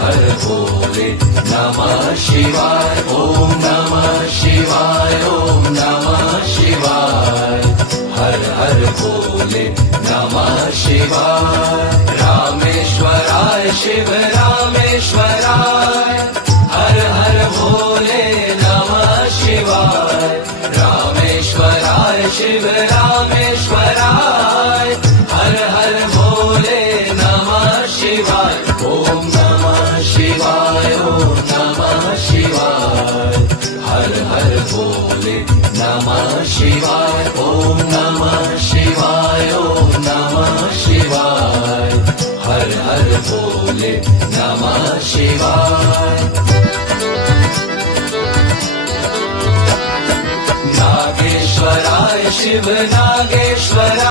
हर भोले नमः शिवाय ओम नमः शिवाय ओम नमः शिवाय हर भोले नमः शिवाय रामेश्वराय शिव रामेश्वराय हर भोले नमः शिवाय रामेश्वराय शिव रामेश्वराय हर भोले नमः शिवाय ओम नमः शिवाय ओम नमः शिवाय हर भोले नमः शिवाय ओम नमः शिवाय ओम नमः शिवाय हर भोले नमः शिवाय नागेश्वराय शिव नागेश्वराय